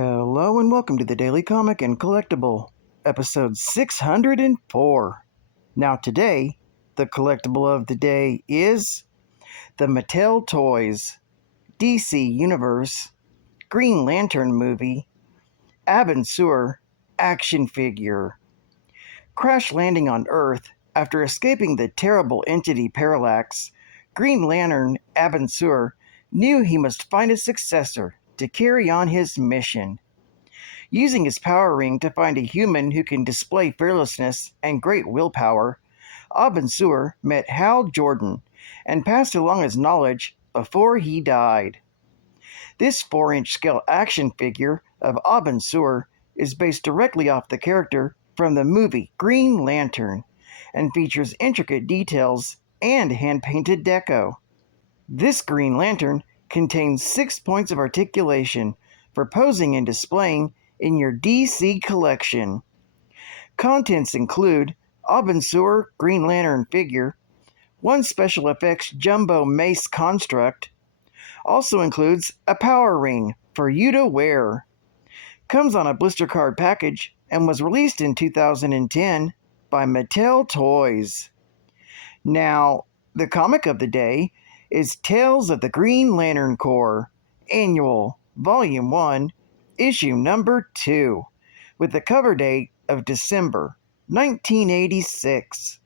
Hello and welcome to the Daily Comic and Collectible, episode 604. Now today, the collectible of the day is the Mattel Toys, DC Universe, Green Lantern movie, Abin action figure. Crash landing on Earth after escaping the terrible entity Parallax, Green Lantern Abin knew he must find a successor to carry on his mission. Using his power ring to find a human who can display fearlessness and great willpower, Abin met Hal Jordan and passed along his knowledge before he died. This 4-inch scale action figure of Abin is based directly off the character from the movie Green Lantern and features intricate details and hand-painted deco. This Green Lantern contains 6 points of articulation for posing and displaying in your DC collection. Contents include Abin Green Lantern figure, 1 special effects jumbo mace construct, also includes a power ring for you to wear. Comes on a blister card package and was released in 2010 by Mattel Toys. Now, the comic of the day is Tales of the Green Lantern Corps, Annual, Volume 1, Issue Number 2, with the cover date of December 1986.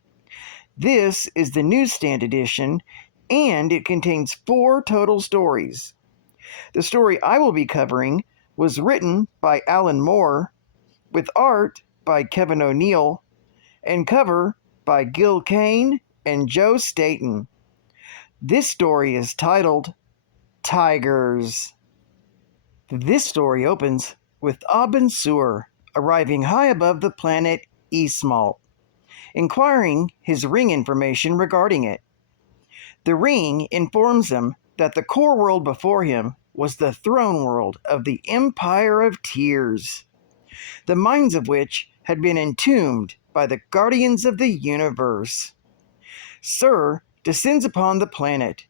This is the newsstand edition, and it contains 4 total stories. The story I will be covering was written by Alan Moore, with art by Kevin O'Neill, and cover by Gil Kane and Joe Staten. This story is titled Tigers. This story opens with Abin arriving high above the planet Eastmalt, inquiring his ring information regarding it. The ring informs him that the core world before him was the throne world of the Empire of Tears, the minds of which had been entombed by the Guardians of the Universe. Sir descends upon the planet,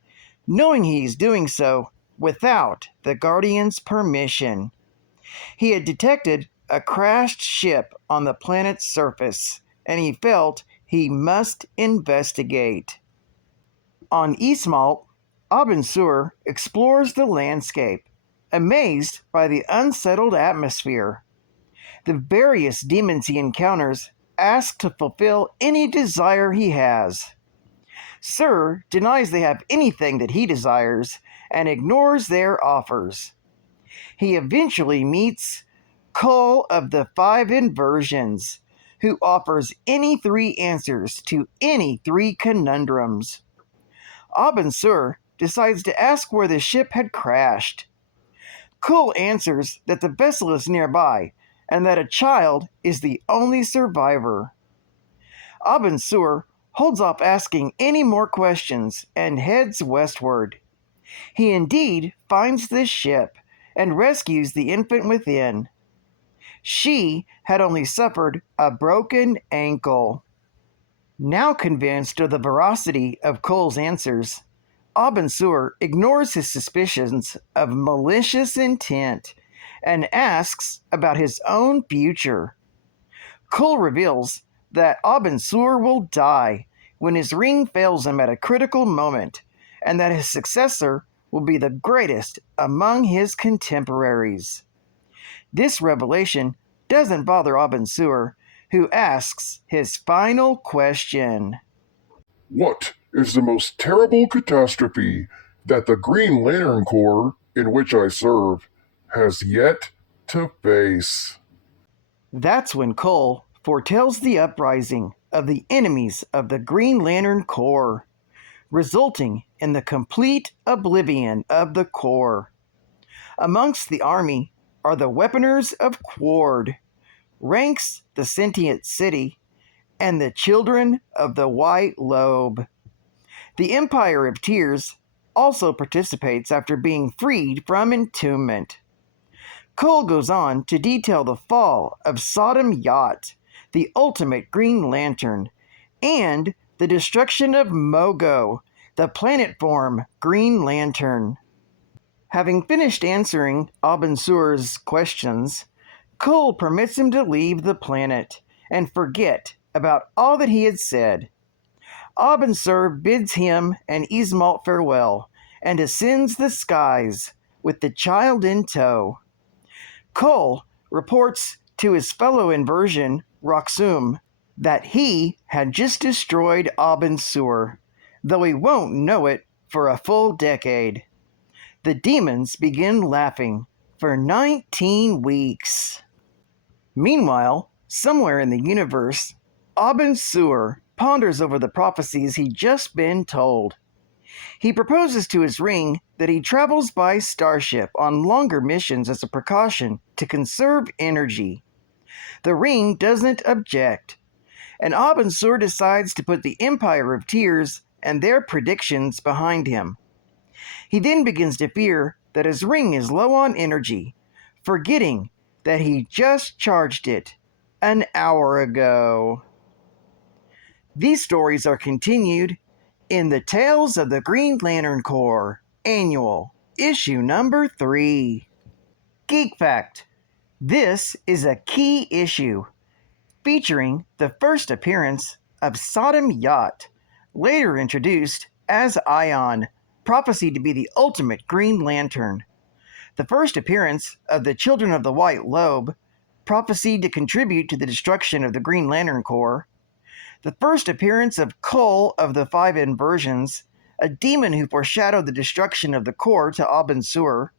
knowing he is doing so without the Guardians' permission. He had detected a crashed ship on the planet's surface, and he felt he must investigate. On Eastmalt, Abin explores the landscape, amazed by the unsettled atmosphere. The various demons he encounters ask to fulfill any desire he has. Sir denies they have anything that he desires and ignores their offers. He eventually meets Cull of the 5 Inversions, who offers any 3 answers to any 3 conundrums. Abin decides to ask where the ship had crashed. Cull answers that the vessel is nearby and that a child is the only survivor. Abin holds off asking any more questions and heads westward. He indeed finds the ship and rescues the infant within. She had only suffered a broken ankle. Now convinced of the veracity of Cull's answers, Abin ignores his suspicions of malicious intent and asks about his own future. Cull reveals that Abin will die when his ring fails him at a critical moment, and that his successor will be the greatest among his contemporaries. This revelation doesn't bother Abin who asks his final question. What is the most terrible catastrophe that the Green Lantern Corps, in which I serve, has yet to face? That's when Cull foretells the uprising of the enemies of the Green Lantern Corps, resulting in the complete oblivion of the Corps. Amongst the army are the Weaponers of Quard, Ranks the Sentient City, and the Children of the White Lobe. The Empire of Tears also participates after being freed from entombment. Cull goes on to detail the fall of Sodom Yacht, the ultimate Green Lantern, and the destruction of Mogo, the planet-form Green Lantern. Having finished answering Abin-Sur's questions, Cole permits him to leave the planet and forget about all that he had said. Abin-Sur bids him and Ismalt farewell and ascends the skies with the child in tow. Cole reports to his fellow inversion, Roxum, that he had just destroyed Abin-Sur, though he won't know it for a full decade. The demons begin laughing for 19 weeks. Meanwhile, somewhere in the universe, Abin-Sur ponders over the prophecies he'd just been told. He proposes to his ring that he travels by starship on longer missions as a precaution to conserve energy. The ring doesn't object, and Abin-Sur decides to put the Empire of Tears and their predictions behind him. He then begins to fear that his ring is low on energy, forgetting that he just charged it an hour ago. These stories are continued in the Tales of the Green Lantern Corps Annual, issue number 3. Geek Fact: this is a key issue, featuring the first appearance of Sodom Yacht, later introduced as Ion, prophesied to be the ultimate Green Lantern. The first appearance of the Children of the White Lobe, prophesied to contribute to the destruction of the Green Lantern Corps. The first appearance of Kull of the Five Inversions, a demon who foreshadowed the destruction of the Corps to Abin-Sur.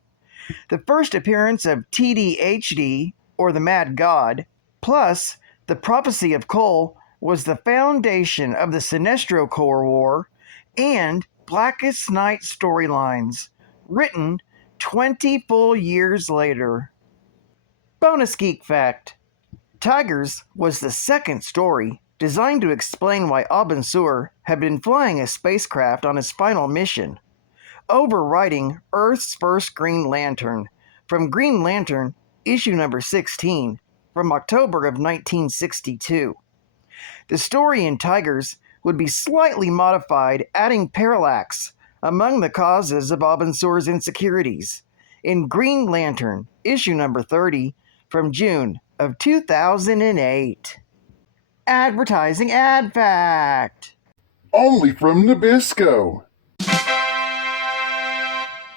The first appearance of THRU, or the Mad God, plus the prophecy of Kull was the foundation of the Sinestro Corps War and Blackest Night storylines, written 20 full years later. Bonus Geek Fact: Tigers was the second story designed to explain why Abin-Sur had been flying a spacecraft on his final mission, overriding Earth's first Green Lantern, from Green Lantern, issue number 16, from October of 1962. The story in Tigers would be slightly modified, adding parallax among the causes of Abin-Sur's insecurities, in Green Lantern, issue number 30, from June of 2008. Advertising Ad Fact: Only from Nabisco.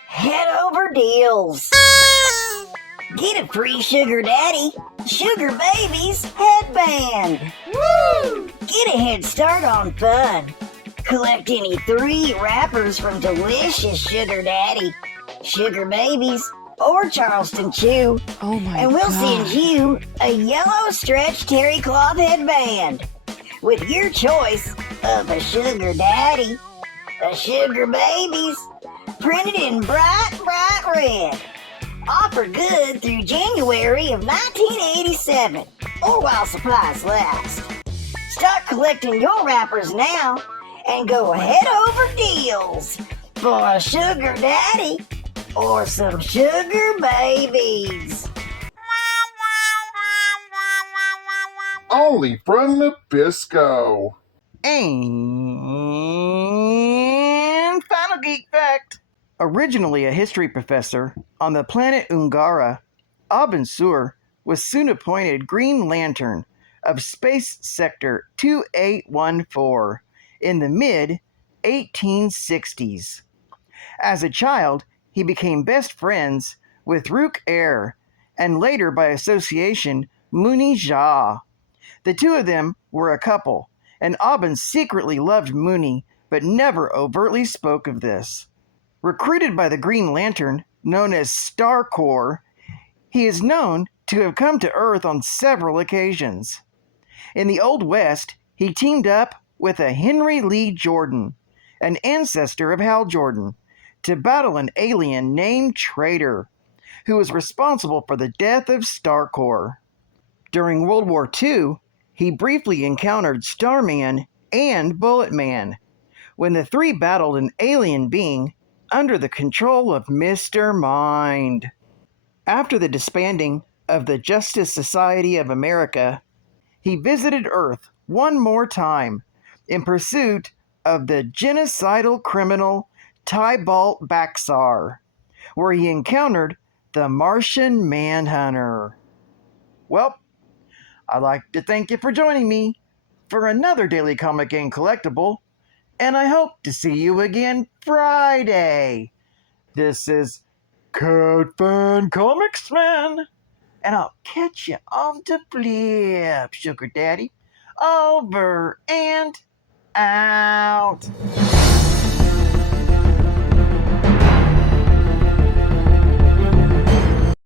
Head over deals. Get a free Sugar Daddy, Sugar Babies headband. Woo! Get a head start on fun. Collect any 3 wrappers from delicious Sugar Daddy, Sugar Babies, or Charleston Chew. Oh my And we'll God. send you a yellow stretch terry cloth headband with your choice of a Sugar Daddy, a Sugar Babies, printed in bright, bright red. Offer good through January of 1987, or while supplies last. Start collecting your wrappers now and go head over deals for a Sugar Daddy or some Sugar Babies. Only from Nabisco. And final Geek Fact: originally a history professor on the planet Ungara, Abin-Sur was soon appointed Green Lantern of Space Sector 2814 in the mid-1860s. As a child, he became best friends with Rook Air, and later by association Mooney Jha. The two of them were a couple, and Abin secretly loved Mooney, but never overtly spoke of this. Recruited by the Green Lantern, known as Star Corps, he is known to have come to Earth on several occasions. In the Old West, he teamed up with a Henry Lee Jordan, an ancestor of Hal Jordan, to battle an alien named Traitor, who was responsible for the death of Star Corps. During World War II, he briefly encountered Starman and Bulletman, when the three battled an alien being under the control of Mr. Mind. After the disbanding of the Justice Society of America, he visited Earth one more time in pursuit of the genocidal criminal Tybalt Baxar, where he encountered the Martian Manhunter. Well, I'd like to thank you for joining me for another Daily Comic and Collectible, and I hope to see you again Friday. This is Cat Fan Comics Man, and I'll catch you on the flip, Sugar Daddy. Over and out.